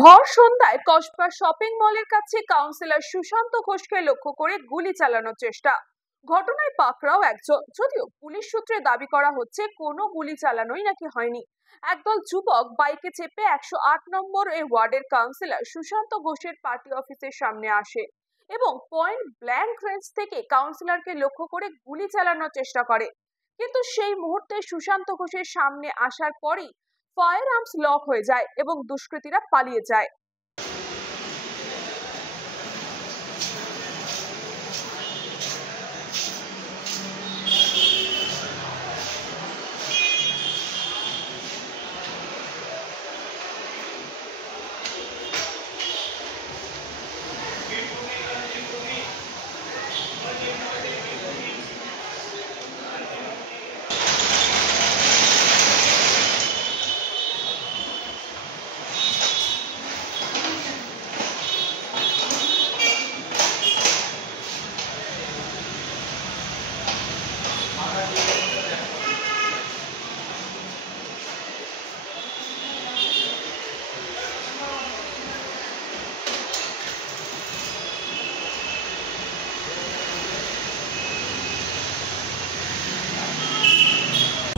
ভর সন্ধ্যায় কসবা শপিং মলের কাছে কাউন্সিলর সুশান্ত ঘোষকে লক্ষ্য করে গুলি চালানোর চেষ্টা। ঘটনায় পাকড়াও একজন, যদিও পুলিশ সূত্রে দাবি করা হচ্ছে কোনো গুলি চালানোই নাকি হয়নি। একদল যুবক বাইকে চেপে 108 নম্বর ওয়ার্ডের কাউন্সিলর সুশান্ত ঘোষের পার্টি অফিসের সামনে আসে এবং পয়েন্ট ব্ল্যাঙ্ক রেঞ্জ থেকে কাউন্সিলরকে লক্ষ্য করে গুলি চালানোর চেষ্টা করে। কিন্তু সেই মুহূর্তে সুশান্ত ঘোষের সামনে আসার পরই ফায়ার আর্মস লক হয়ে যায় এবং দুষ্কৃতীরা পালিয়ে যায়।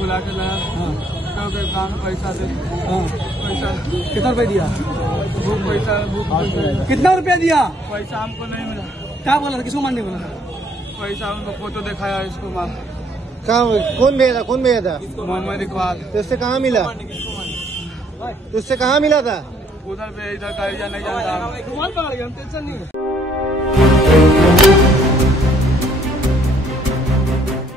बुला के लाया। हाँ तो काम पैसा दे। हाँ पैसा कितना रुपया दिया? वो पैसा कितना रुपया दिया? पैसा हमको नहीं मिला। क्या बोला था? किसको मारने बोला था? पैसा उनको फोटो दिखाया इसको मार। कहाँ कौन भेजा था मोहम्मद इकबाल तो उससे कहाँ मिला? तो उससे कहाँ मिला था? उधर पे इधर गाड़ियाँ नहीं जानता। रुमाल पकड़ गया, टेंशन नहीं है।